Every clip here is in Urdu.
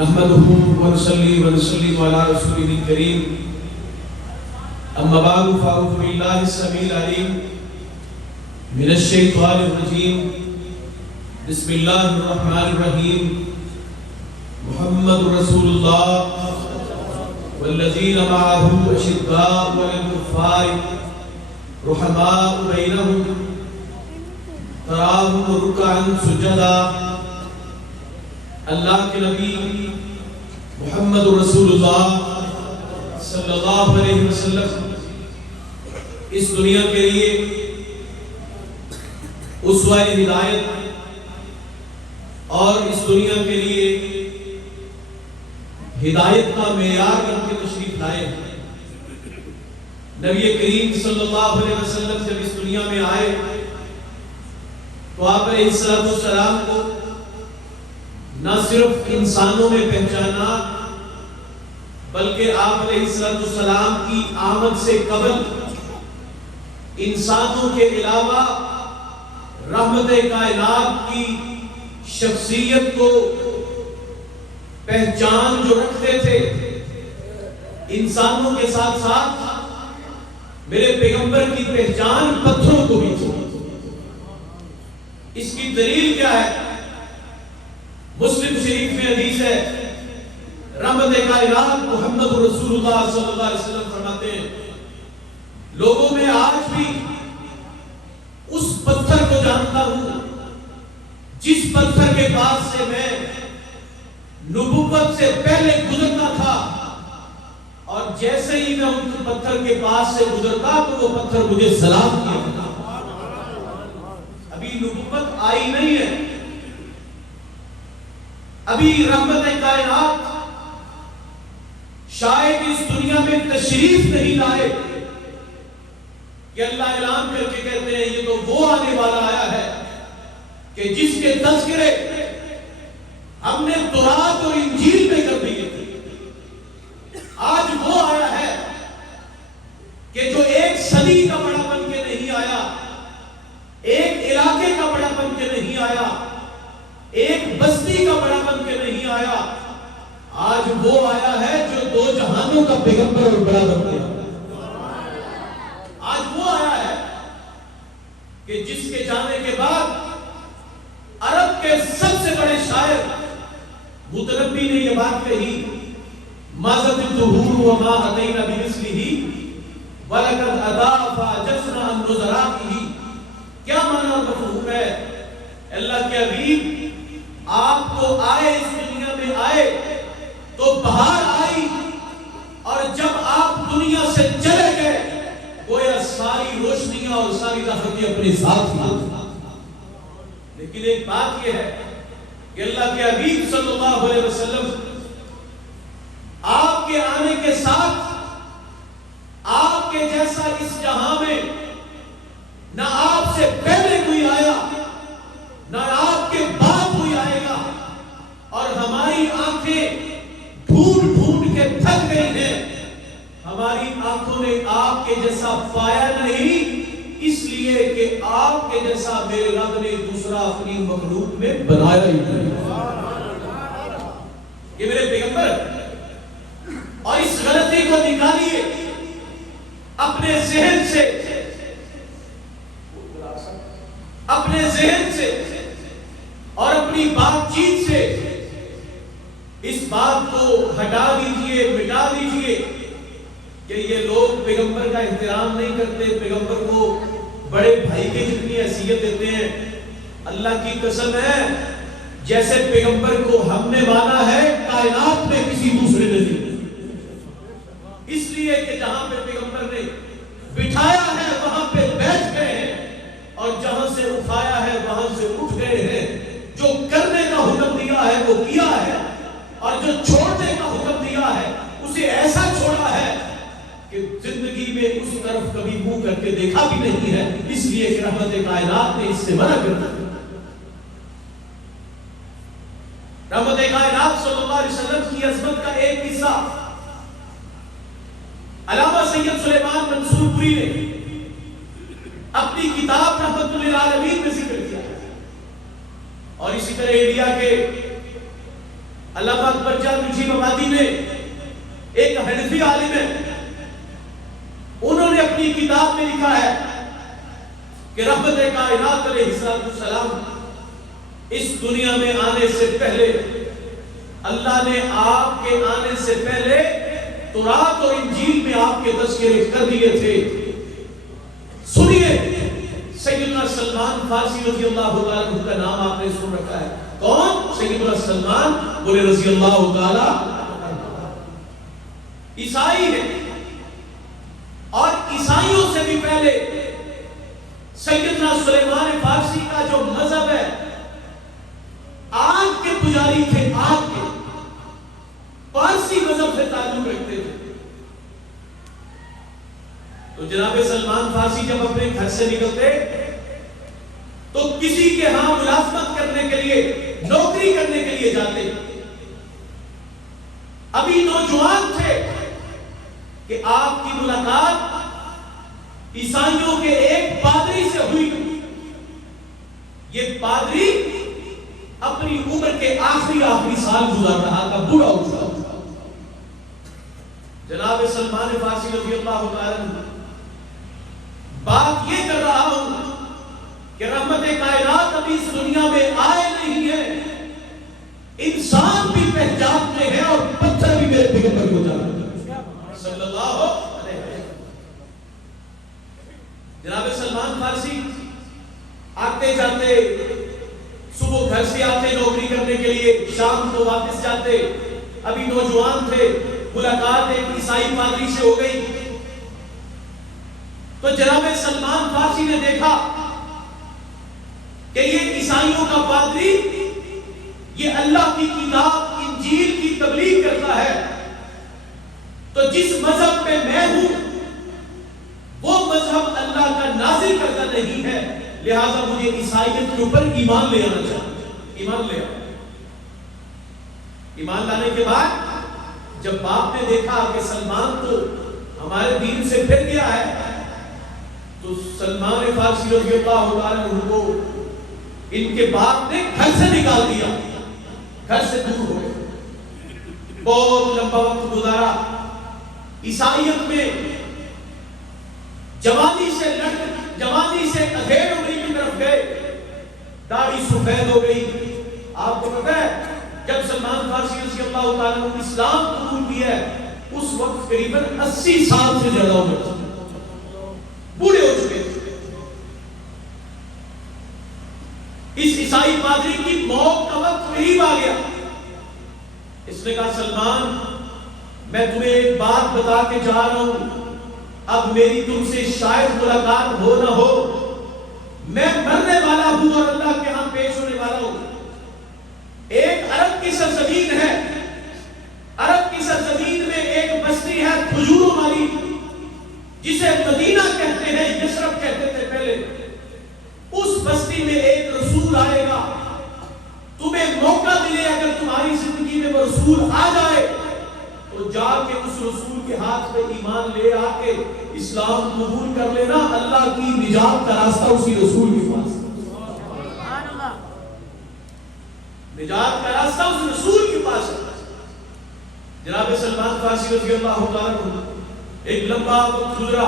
نحمده ونصلي ونسلم على رسوله الكريم أما بعد فأعوذ بالله السميع العليم من الشيطان الرجيم بسم الله الرحمن الرحيم محمد رسول الله والذين معه أشداء على الكفار رحماء بينهم تراهم ركعا سجدا. اللہ کے نبی محمد رسول اللہ صلی اللہ علیہ وسلم اس دنیا کے لیے اسوہ ہدایت اور اس دنیا کے لیے ہدایت کا معیار بن کے تشریف لائے. نبی کریم صلی اللہ علیہ وسلم جب اس دنیا میں آئے تو آپ علیہ السلام کو نہ صرف انسانوں میں پہچانا بلکہ آپ علیہ السلام کی آمد سے قبل انسانوں کے علاوہ رحمت کائنات کی شخصیت کو پہچان جو رکھتے تھے انسانوں کے ساتھ ساتھ میرے پیغمبر کی پہچان پتھروں کو بھی تھی. اس کی دلیل کیا ہے؟ مسلم شریف میں حدیث ہے رحمت کائنات محمد رسول اللہ صلی اللہ علیہ وسلم فرماتے ہیں لوگوں میں آج بھی اس پتھر کو جانتا ہوں جس پتھر کے پاس سے میں نبوت سے پہلے گزرتا تھا اور جیسے ہی میں ان پتھر کے پاس سے گزرتا تو وہ پتھر مجھے سلام کیا. ابھی نبوت آئی نہیں ہے, ابھی رحمت کائنات شاید اس دنیا میں تشریف نہیں لائے کہ اللہ اعلان کر کے کہتے ہیں یہ تو وہ آنے والا آیا ہے کہ جس کے تذکرے ہم نے تورات اور انجیل میں کر دیے تھے. آج وہ آیا ہے کہ جو ایک صدی کا بڑا بن کے نہیں آیا, ایک علاقے کا بڑا بن کے نہیں آیا, ایک بستی کا بڑا بن کے نہیں آیا, آج وہ آیا ہے جو دو جہانوں کا پیغمبر اور بڑا بن گیا. آج وہ آیا ہے کہ جس کے جانے کے بعد عرب کے سب سے بڑے شاعر متنبی نے یہ بات کہی مَازَتِ الدُّهُورُ وَمَا أَتَيْنَا بِمِثْلِهِ وَلَقَدْ أَضَافَ جَسْنَا عَنْ نُزَرَائِهِ. کیا معنی اور مفہوم ہے؟ اللہ کے حبیب آپ کو آئے اس دنیا میں آئے تو بہار آئی اور جب آپ دنیا سے چلے گئے گویا ساری روشنیاں اور ساری رحمتیں اپنے ساتھ لی. لیکن ایک بات یہ ہے کہ اللہ کے حبیب صلی اللہ علیہ وسلم آپ کے آنے کے ساتھ آپ کے جیسا اس جہاں میں نہ آپ سے پہلے کوئی آیا نہ آپ کے بعد کوئی آئے گا, اور ہماری آنکھیں ڈھونڈ ڈھونڈ کے تھک گئی ہیں. ہماری آنکھوں نے آپ کے جیسا پایا نہیں اس لیے کہ آپ کے جیسا میرے رب نے دوسرا اپنی مخلوق میں بنایا ہی نہیں. یہ میرے پیغمبر, اور اس غلطی کو نکالیے اپنے ذہن سے, اپنے ذہن سے اور اپنی بات چیت سے اس بات کو ہٹا دیجئے, مٹا دیجئے کہ یہ لوگ پیغمبر کا احترام نہیں کرتے, پیغمبر کو بڑے بھائی کے جتنی حیثیت دیتے ہیں. اللہ کی قسم ہے جیسے پیغمبر کو ہم نے مانا ہے کائنات میں کسی دوسرے نے نہیں. اس لیے کہ جہاں پہ پیغمبر نے بٹھایا ہے وہاں پہ بیٹھ گئے ہیں اور جہاں سے اٹھایا ہے وہاں سے اٹھ گئے ہیں. جو کرنے کا حکم دیا ہے وہ کیا ہے, اور جو چھوڑنے کا حکم دیا ہے اسے ایسا چھوڑا ہے کہ زندگی میں اس طرف کبھی منہ کر کے دیکھا بھی نہیں ہے, اس لیے کہ رحمت کائنات نے اس سے منع کر دیا. رحمت کائنات صلی اللہ علیہ وسلم کی عظمت کا ایک قصہ علامہ سید سلیمان منصور پوری نے اپنی کتاب رحمت للعالمین میں ذکر کیا. اور اسی طرح انڈیا کے علامہ اکبر جان نجیب آبادی نے ایک حنفی عالم ہے، انہوں نے اپنی کتاب میں لکھا ہے کہ رحمت کائنات علیہ السلام اس دنیا میں آنے سے پہلے اللہ نے آپ کے آنے سے پہلے تورات اور انجیل میں آپ کے تذکرے کر دیے تھے۔ سنیے، سیدنا سلمان فارسی رضی اللہ تعالیٰ عنہ کا نام آپ نے سن رکھا ہے، کون؟ سیدنا سلمان بولے رضی اللہ تعالیٰ، عیسائی ہے، اور عیسائیوں سے بھی پہلے سیدنا سلیمان فارسی کا جو مذہب ہے آگ کے پجاری تھے، آگ کے پارسی مذہب سے تعلق رکھتے تھے۔ تو جناب سلمان فارسی جب اپنے گھر سے نکلتے تو کسی کے ہاں ملازمت کرنے کے لیے، نوکری کرنے کے لیے جاتے، ابھی نوجوان تھے کہ آپ کی ملاقات عیسائیوں کے ایک پادری سے ہوئی۔ یہ پادری اپنی عمر کے آخری سال گزار رہا تھا، بوڑھا ہو چکا تھا۔ جناب سلمان فارسی رضی اللہ تعالیٰ عنہ بات یہ کر رہا ہوں کہ رحمت کائنات ابھی اس دنیا میں آئے نہیں ہے، انسان بھی پہچانتے ہیں اور پتھر بھی میرے پیغمبر کو جانتے ہیں صلی اللہ علیہ وسلم۔ جناب سلمان فارسی آتے جاتے، صبح گھر سے آتے نوکری کرنے کے لیے، شام کو واپس جاتے، ابھی نوجوان تھے، ملاقات ایک عیسائی پادری سے ہو گئی۔ تو جناب سلمان فارسی نے دیکھا کہ یہ عیسائیوں کا پادری یہ اللہ کی کتاب انجیل کی تبلیغ کرتا ہے، تو جس مذہب پہ میں ہوں وہ مذہب اللہ کا نازل کرتا نہیں ہے، لہذا مجھے عیسائیت کے اوپر ایمان لے آنا چاہیے۔ ایمان لے آنا، ایمان لانے کے بعد جب باپ نے دیکھا کہ سلمان تو ہمارے دین سے پھر گیا ہے، تو سلمان فارسی رضی اللہ تعالیٰ عنہ کو ان کے باپ نے گھر سے نکال دیا، گھر سے دور ہو گئے، بہت لمبا وقت گزارا عیسائیت میں، جوانی سے ادھیڑ عمری کی طرف گئے، داڑھی سفید ہو گئی۔ آپ کو پتہ ہے جب سلمان فارسی رضی اللہ تعالیٰ عنہ اسلام قبول کیا ہے اس وقت قریباً 80 سال سے زیادہ عمر تھی، بوڑھے ہو چکے تھے۔ اس عیسائی پادری کی موت کا وقت قریب آ گیا، اس نے کہا سلمان میں تمہیں ایک بات بتا کے جا رہا ہوں، اب میری تم سے شاید ملاقات ہو نہ ہو، میں مرنے والا ہوں اور اللہ کے ہاں پیش ہونے والا ہوں۔ ایک عرب کی سرزمین ہے، عرب کی سرزمین میں ایک بستی ہے کھجوروں والی، جسے مدینہ کہتے ہیں، یثرب کہتے تھے پہلے۔ اس بستی میں ایک رسول آئے گا، تمہیں موقع ملے اگر تمہاری زندگی میں وہ رسول آ جائے تو جا کے اس رسول کے ہاتھ میں ایمان لے آ کے اسلام قبول کر لینا، اللہ کی نجات کا راستہ اسی رسول کے پاس ہے، نجات کا راستہ اس رسول کے پاس ہے۔ جناب سلمان فارسی رضی اللہ تعالیٰ عنہ ایک لمبا وقت گزرا،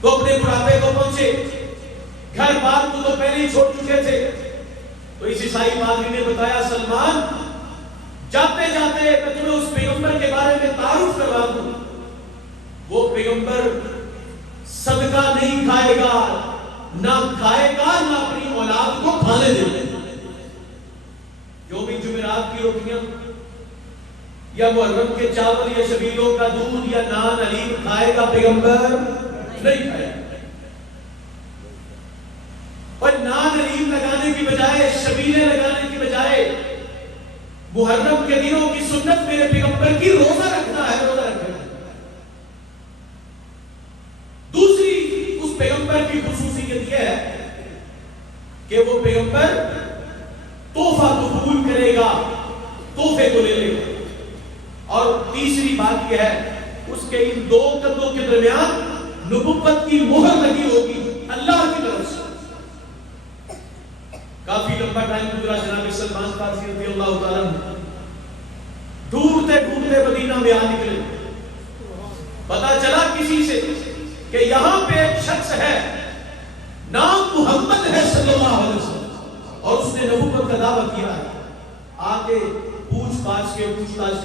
تو اپنے بڑھاپے کو پہنچے، گھر بار کو تو پہلے ہی چھوڑ چکے تھے، تو اس عیسائی پادری نے بتایا سلمان جاتے جاتے میں تمہیں اس پیغمبر کے بارے میں تعارف کروا دوں، وہ پیغمبر صدقہ نہیں کھائے گا، نہ کھائے گا، نہ اپنی اولاد کو کھانے دے گا۔ جو بھی جمعرات کی روٹیاں یا محرم کے چاول یا شبیلوں کا دودھ یا نان علیم کھائے گا، پیغمبر نہیں کھائے گا۔ اور نان علیم لگانے کی بجائے، شبیلیں لگانے کی بجائے محرم کے دنوں کی سنت میرے پیغمبر کی روزہ رکھنا ہے، روزہ رکھنا ہے۔ دوسری اس پیغمبر کی خصوصیت یہ ہے کہ وہ پیغمبر تحفہ قبول کرے گا، تحفے کو لے لے گا، اور تیسری بات یہ ہے اس کے ان دو قدموں کے درمیان نبوت کی مہر لگی ہوگی اللہ کی طرف سے۔ کافی لمبا ٹائم گزرا، جناب سلمان فارسی رضی اللہ تعالیٰ عنہ ڈھونڈتے ڈھونڈتے مدینہ میں آ نکلے. پتا چلا کسی سے کہ یہاں پہ ایک شخص ہے نام محمد ہے صلی اللہ علیہ وسلم اور اس نے نبوت کا دعویٰ کیا ہے. آ کے پوچھ تاچھ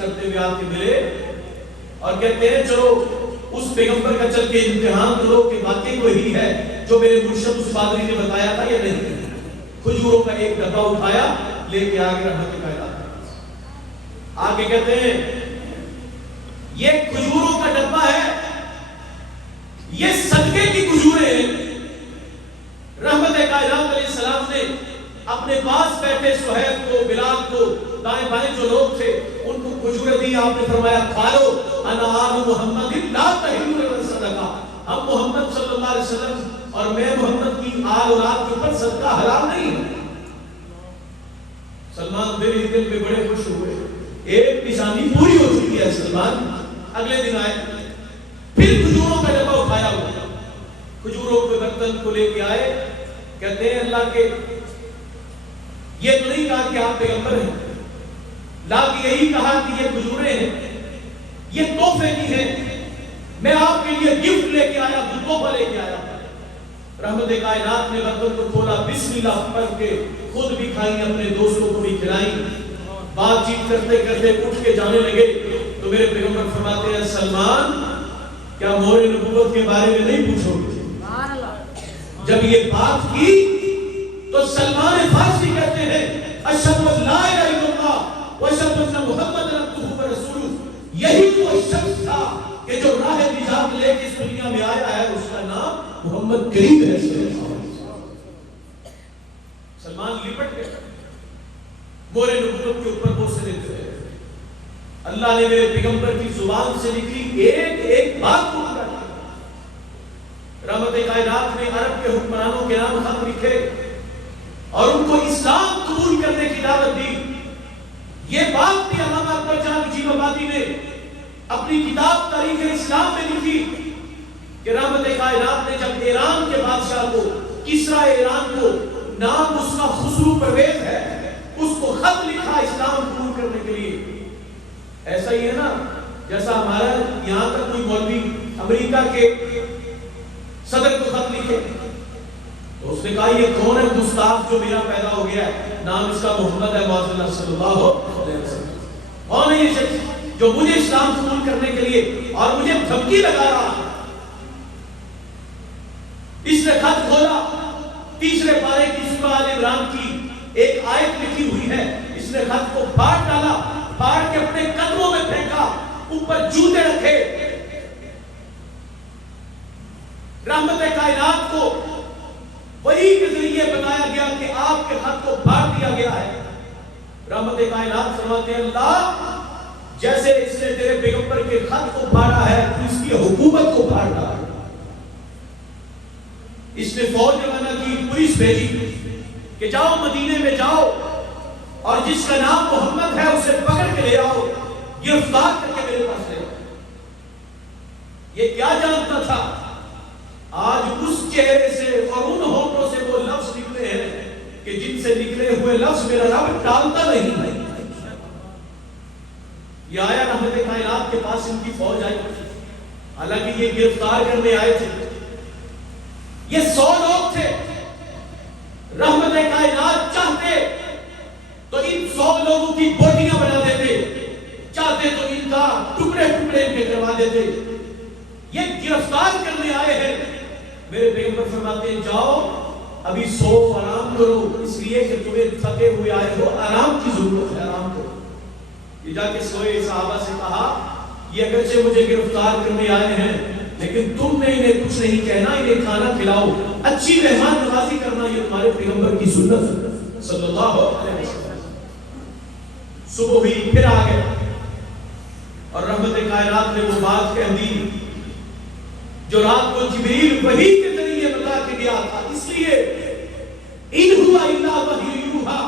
کرتے ہوئے آ کے ملے اور کہتے ہیں چلو اس پیغمبر کا چل کے امتحان کرو کہ واقعی وہی ہے جو میرے مرشد اس پادری نے بتایا تھا یا نہیں. کھجوروں کا ایک ڈبہ اٹھایا لے کے آگے رحمت کائنات آگے کہتے ہیں یہ کھجوروں کا ڈبہ ہے, یہ صدقے کی کھجوریں ہیں. رحمت کائنات علیہ السلام نے اپنے پاس بیٹھے صہیب کو, بلال کو, دائیں بائیں جو لوگ تھے ان کو کھجوریں دی. آپ نے فرمایا کھا لو, انا آل محمد لا تحل لنا صدقہ, ہم محمد صلی اللہ علیہ وسلم اور میں محمد کی آل اولاد کے اوپر صدقہ حرام نہیں ہے. سلمان دل ہی دل میں بڑے خوش ہوئے, ایک نشانی پوری ہو چکی ہے سلمان. اگلے دن آئے پھر کھجوروں کا ڈبہ اٹھایا ہوا, کھجوروں کے برتن کو لے کے آئے. کہتے ہیں اللہ کے یہ تو نہیں کہا کہ آپ پیغمبر ہیں, لا کے یہی کہا کہ یہ کھجوریں ہیں, یہ تحفے کی ہیں, میں آپ کے لیے گفٹ لے کے آیا, تحفہ لے کے آیا. رحمت کائنات نے برتن کو کھولا, بسم اللہ پڑھ کے خود بھی کھائیں, اپنے دوستوں کو بھی کھلائیں. بات چیت کرتے کرتے اٹھ کے جانے لگے تو میرے پیغمبر فرماتے ہیں سلمان کیا مور نبوت کے بارے میں نہیں پوچھو گے؟ جب یہ بات کی تو سلمان فارسی کہتے ہیں اشہد ان لا الہ الا اللہ واشہد ان محمد عبدہ ورسولہ. یہی وہ شخص تھا کہ جو راہ نجات لے کے اس دنیا میں آیا ہے, اس کا نام محمد کریم ہے صلی اللہ علیہ وسلم. سلمان لپٹ گئے مور نبوت کے اوپر بوسے دیتے ہیں. اللہ نے میرے پیغمبر کی زبان سے نکلی ایک ایک بات کو پورا کیا. رحمت کائنات نے عرب کے حکمرانوں کے نام خط لکھے اور ان کو اسلام قبول کرنے کی دعوت دی. یہ بات بھی علامہ اکبر جان نجیب آبادی نے اپنی کتاب تاریخ اسلام میں لکھی کہ رحمت کائنات نے جب ایران کے بادشاہ کو, کسرا ایران کو, نام اس کا خسرو پرویز ہے, اس کو خط لکھا اسلام قبول کرنے کے لیے. ایسا ہی ہے نا جیسا ہمارا یہاں تک کوئی مولوی امریکہ کے صدر کو خط لکھے تو اس نے کہا یہ کون ہے گستاخ جو میرا پیدا ہو گیا ہے, نام اس کا محمد ہے معاذ اللہ صلی اللہ علیہ وسلم. کون ہے یہ شخص جو مجھے اسلام قبول کرنے کے لیے اور مجھے دھمکی لگا رہا. اس نے خط کھولا, تیسرے پارے کی سورہ آل عمران کی ایک آیت لکھی ہوئی ہے. اس نے خط کو پھاڑ ڈالا, پھاڑ کے اپنے قدموں میں پھینکا, اوپر جوتے رکھے. رحمت کائنات کو وہی کے ذریعے بتایا گیا کہ آپ کے خط کو پھاڑ دیا گیا ہے. رحمت کائنات فرماتے ہیں اللہ جیسے اس نے تیرے پیغمبر کے خط کو پھاڑا ہے تو اس کی حکومت کو پھاڑ ڈالا. اس نے فوج روانہ کی, پولیس بھیجی کہ جاؤ مدینے میں جاؤ اور جس کا نام محمد ہے اسے پکڑ کے لے آؤ, گرفتار کر کے میرے پاس لے آؤ. یہ کیا جانتا تھا آج اس چہرے سے اور ان ہونٹوں سے وہ لفظ نکلے ہیں کہ جن سے نکلے ہوئے لفظ میرا رب ٹالتا نہیں. یہ آیا رحمت کائنات کے پاس, ان کی فوج آئی, حالانکہ یہ گرفتار کرنے آئے تھے. یہ 100 لوگ تھے. رحمت کائنات چاہتے تو ان 100 لوگوں کی بوٹیاں بنا دیتے, چاہتے تو ان کا ٹکڑے ٹکڑے ان کے کروا دیتے. یہ گرفتار کرنے آئے ہیں. میرے پیغمبر فرماتے ہیں جاؤ ابھی سو آرام کرو, اس لیے کہ تمہیں تھکے ہوئے آئے ہو, آرام کی ضرورت ہے, آرام کرو. یہ جا کے سوئے صحابہ سے کہا یہ اگرچہ مجھے گرفتار کرنے آئے ہیں لیکن تم نے انہیں کچھ نہیں کہنا, انہیں کھانا کھلاؤ, اچھی مہمان نوازی کرنا, یہ تمہارے پیغمبر کی سنت صلی اللہ علیہ وسلم. صبح ہوئی پھر آ گئے اور رحمت کائنات نے وہ بات کہہ دی جو رات کو جبریل وحی کے ذریعے بتا کے گیا تھا. اس لیے ان ہوا الا وحی یوحا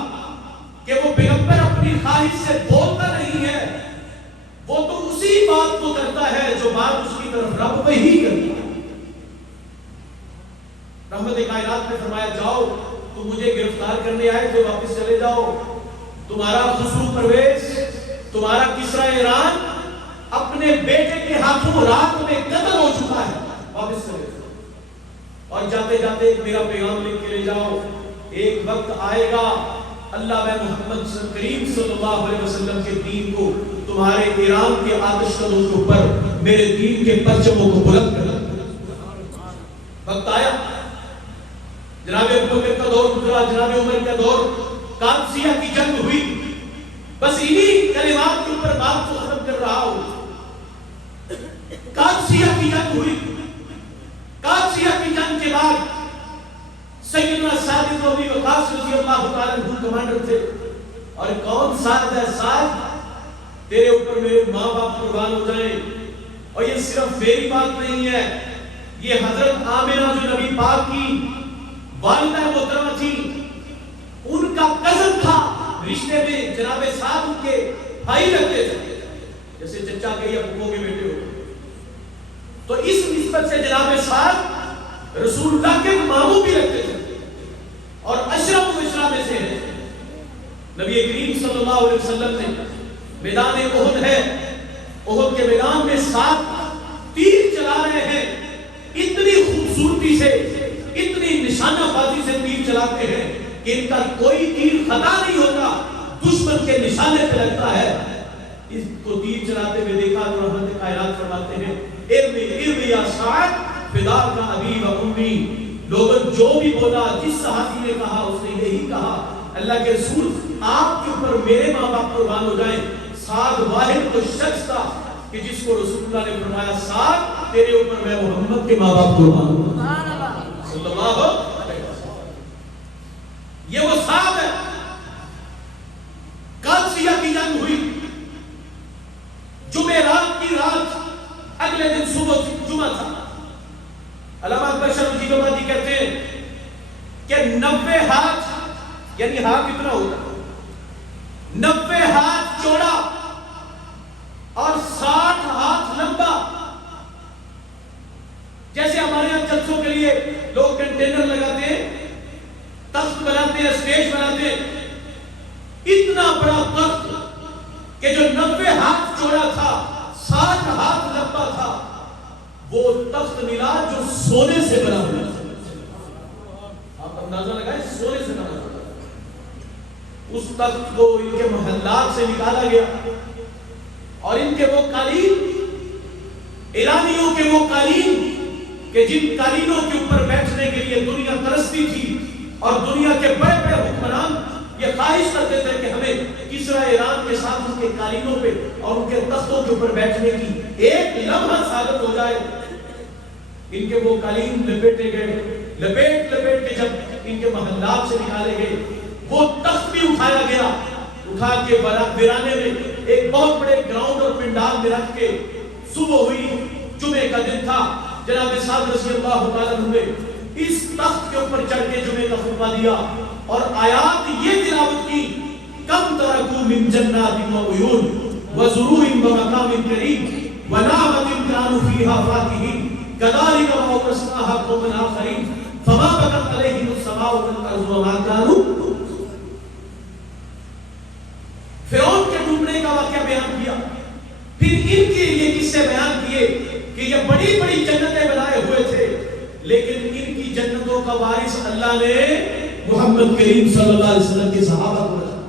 کہ وہ پیغمبر اپنی خواہش سے بولتا نہیں ہے, وہ تو اسی بات کو کرتا ہے جو بات اس کی طرف رب وحی کرتا ہے. رحمت کائنات نے فرمایا جاؤ, تم مجھے گرفتار کرنے آئے تھے, واپس چلے جاؤ. تمہارا خسرو پرویز، تمہارا کسرا ایران اپنے بیٹے کے ہاتھوں رات میں قتل ہو چکا ہے، واپس چلے جاؤ۔ اور جاتے جاتے میرا پیغام لکھ کے لے جاؤ، ایک وقت آئے گا اللہ میں محمد کریم صلی اللہ علیہ وسلم کے دین کو تمہارے ایران کے آتش کدوں کے اوپر میرے دین کے پرچموں کو بلند کر وقت آیا۔ جناب ابو بکر کا دور گزرا، جناب عمر کا دور، قادسیہ کی جنگ ہوئی۔ بس انہی کلمات کے اوپر بات کو ختم کر رہا ہوں۔ قادسیہ کی جنگ ہوئی، قادسیہ کی جنگ کے بعد سیدنا سعد بن ابی وقاص رضی اللہ تعالیٰ عنہ کمانڈر تھے، اور کون سعد ہے؟ سعد تیرے اوپر میرے ماں باپ قربان ہو جائیں۔ اور یہ صرف میری بات نہیں ہے، یہ حضرت آمنہ جو نبی پاک کی والدہ محترمہ تھی، ان کا کزن تھا، رشتے میں جناب سعد کے بھائی لگتے تھے، جیسے چچا کے یا پھپھو کے بیٹے ہو۔ تو اس نسبت سے جناب سعد رسول اللہ کے ماموں بھی لگتے تھے، اور اشرف مشرا میں سے ہیں۔ نبی کریم صلی اللہ علیہ وسلم نے میدان احد ہے، احد کے میدان میں سعد تیر چلا رہے ہیں، اتنی خوبصورتی سے، اتنی نشانہ بازی سے تیر چلاتے ہیں کہ ان کا کوئی تیر خطا نہیں ہوتا، دشمن کے نشانے پہ لگتا ہے۔ اس کو تیر چلاتے ہوئے دیکھا تو رحمت کائنات فرماتے ہیں، ارمی یا سعد فداک کا ابی و امی۔ لوگوں جو بھی بولا، جس صحابی نے کہا اس نے یہی کہا، اللہ کے رسول آپ کے اوپر میرے ماں باپ قربان ہو جائیں۔ سعد واحد وہ شخص تھا کہ جس کو رسول اللہ نے فرمایا، سعد تیرے اوپر میں محمد کے ماں باپ قربان ہوں صلی اللہ علیہ وسلم۔ یہ وہ سعد ہے۔ قادسیہ کی جنگ ہوئی، جمعرات کی رات، اگلے دن صبح جمعہ تھا۔ علامہ اکبر شاہ رضی اللہ عنہ کہتے ہیں کہ 90 ہاتھ، یعنی ہاتھ کتنا ہوتا، 90 ہاتھ چوڑا اور 60 ہاتھ لمبا۔ جیسے ہمارے یہاں جلسوں کے لیے لوگ کنٹینر لگاتے ہیں، تخت بناتے ہیں، اسٹیج بناتے ہیں، اتنا بڑا تخت کہ جو 90 ہاتھ چوڑا تھا، 60 ہاتھ لمبا تھا، وہ تخت ملا جو سونے سے بنا ہوا تھا۔ آپ اندازہ لگائیں، سونے سے بنا ہوا تھا۔ اس تخت کو ان کے محلات سے نکالا گیا، اور ان کے وہ قالین، ایرانیوں کے وہ قالین کہ جن قالینوں کے اوپر بیٹھنے کے لیے دنیا ترستی تھی، اور دنیا کے بڑے بڑے حکمران یہ خواہش کرتے تھے کہ ہمیں کسرا ایران کے ساتھ ان کے قالینوں پہ اور ان کے تختوں کے اوپر بیٹھنے کی ایک لمحہ سعادت ہو جائے۔ ان کے وہ قالین لپیٹے گئے، لپیٹ کے جب ان کے محلات سے نکالے گئے، وہ تخت بھی اٹھایا گیا، اٹھا کے ویرانے میں ایک بہت بڑے گراؤنڈ اور پنڈال میں رکھ کے، صبح ہوئی، جمعے کا دن تھا، جناب سعد رضی اللہ تعالیٰ عنہ نے اس تخت کے اوپر چڑھ کے جمعے کا خطبہ دیا، اور آیات یہ تلاوت کی، کم ترکو من جنات و عیون وزروع و مقام کریم ونعمت كانوا فيها فاكهين كذلك وأورثناها قوما آخرين فما بكت عليهم السماء والأرض وما كانوا۔ فرعون کے ڈوبنے کا واقعہ بیان کیا، پھر ان کے یہ قصے بیان کیے کہ یہ بڑی بڑی جنتیں بنائے ہوئے تھے، لیکن ان کی جنتوں کا وارث اللہ نے محمد کریم صلی اللہ علیہ وسلم کے صحابہ کو رکھا۔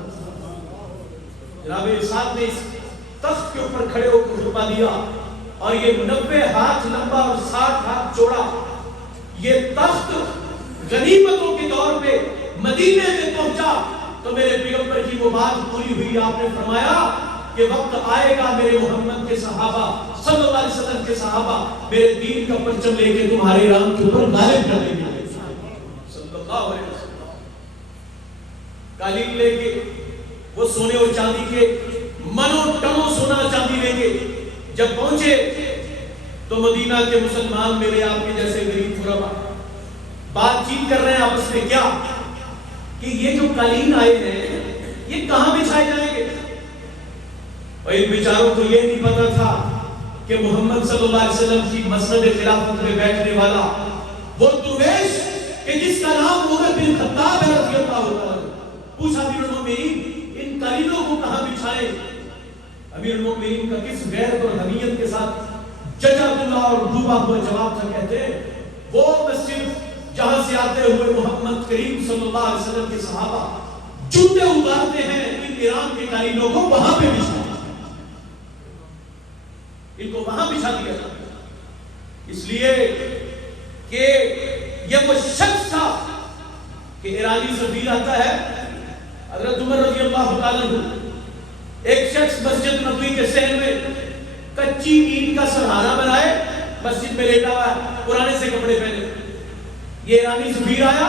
جناب سعد نے اس تخت کے اوپر کھڑے ہو کر خطبہ دیا، اور یہ 90 ہاتھ لمبا اور 60 ہاتھ چوڑا یہ تخت غنیمتوں کے دور پہ مدینے میں پہنچا تو میرے پیغمبر کی وہ بات پوری ہوئی۔ آپ نے فرمایا کہ وقت آئے گا میرے محمد کے صحابہ صلی اللہ علیہ وسلم کے صحابہ میرے دین کا پرچم لے کے تمہارے ایران کے اوپر غالب کر دیں گے صلی اللہ علیہ وسلم۔ قالین لے کے، وہ سونے اور چاندی کے منو ٹنوں سونا چاندی لے کے جب پہنچے تو مدینہ کے مسلمان میرے آپ کے جیسے غریب غربا بات چیت کر رہے ہیں آپس میں، کیا کہ یہ جو قالین آئے ہیں یہ کہاں بچھائے جائیں گے؟ اور ان بیچاروں کو یہ نہیں پتا تھا کہ محمد صلی اللہ علیہ وسلم کی مسند خلافت میں بیٹھنے والا وہ درویش کہ جس کا نام عمر بن خطاب رضی اللہ عنہ، پوچھا امیر المومنین ان کو کہاں بچھائیں؟ امیر المؤمنین کا کس غیرت اور حمیت کے ساتھ ججا دلا اور ڈوبا ہوا جواب تھا، کہتے وہ مسجد جہاں سے آتے ہوئے محمد کریم صلی اللہ علیہ وسلم کے صحابہ جوتے اتارتے ہیں، ان ایران کے قالینوں کو وہاں پہ بچھا، ان کو وہاں بچھا دیا تھا، اس لیے کہ یہ وہ شخص تھا کہ ایرانی سفیر آتا ہے، حضرت عمر رضی اللہ تعالیٰ عنہ، ایک شخص مسجد نبوی کے صحن میں کچی اینٹ کا سرہارا بنائے، مسجد میں لیٹا ہوا ہے، پرانے سے کپڑے پہنے، یہ ایرانی سفیر آیا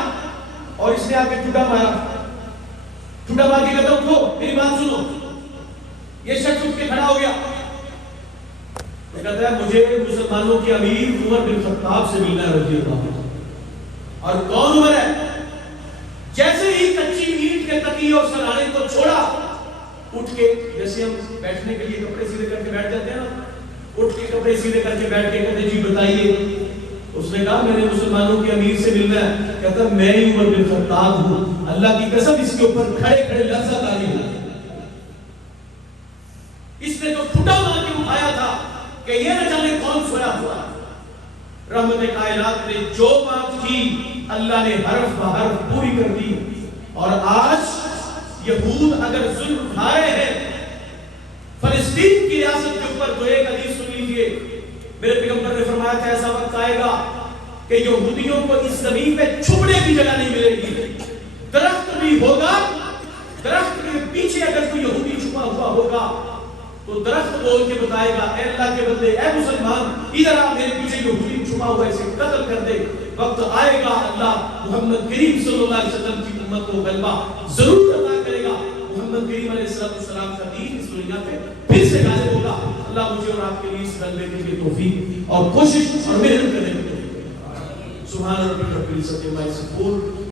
اور اس نے آ کے ٹھڈا مارا، ٹھڈا مار کے کہتا اٹھو میری بات سنو، یہ شخص اٹھ کے کھڑا ہو گیا، وہ کہتا ہے مجھے مسلمانوں کے امیر عمر بن خطاب سے ملنا ہے رضی اللہ عنہ۔ اور کون عمر ہے؟ جیسے ہی کچی اینٹ کے تکیے اور سرہانے کو چھوڑا، اٹھ کے جیسے ہم بیٹھنے کے لیے کپڑے سیدھے کر کے بیٹھ جاتے ہیں نا، اٹھ کے کپڑے سیدھے کر کے بیٹھ کے کہتے جی بتائیے، اس نے کہا میں نے مسلمانوں کے امیر سے ملنا ہے، کہتا میں ہی عمر بن خطاب ہوں، اللہ کی قسم اس کے اوپر کھڑے کھڑے لرزہ تاری ہو، اس نے تو ٹھڈا مار کے اٹھایا تھا کہ یہ نہ جانے کون سویا ہوا۔ رحمت کائنات نے جو بات کی اللہ نے حرف بحرف پوری کر دی، اور آج یہود اگر ظلم اٹھا رہے ہیں فلسطین کی ریاست کے اوپر، تو ایک حدیث سن لیجئے، میرے پیغمبر نے فرمایا تھا ایسا وقت آئے گا کہ یہودیوں کو اس زمین پہ چھپنے کی جگہ نہیں ملے گی، درخت بھی ہوگا، درخت کے پیچھے اگر کوئی یہودی چھپا ہوا ہوگا تو درخت بول کے بتائے گا اے اللہ کے بندے، اے مسلمان ادھر آ، میرے پیچھے یہودی چھپا ہوا ہے، اسے قتل کر دے۔ وقت آئے گا اللہ محمد کریم صلی اللہ علیہ وسلم کی امت کو غلبہ ضرور عطا کرے گا، محمد کریم علیہ السلام کا دین اس دنیا پہ پھر سے غالب ہوگا۔ اللہ مجھے اور آپ کے لیے اس غلبے کے لیے توفیق اور کوشش اور محنت کرنے کی توفیق۔ سبحان ربک رب العزت عما یصفون۔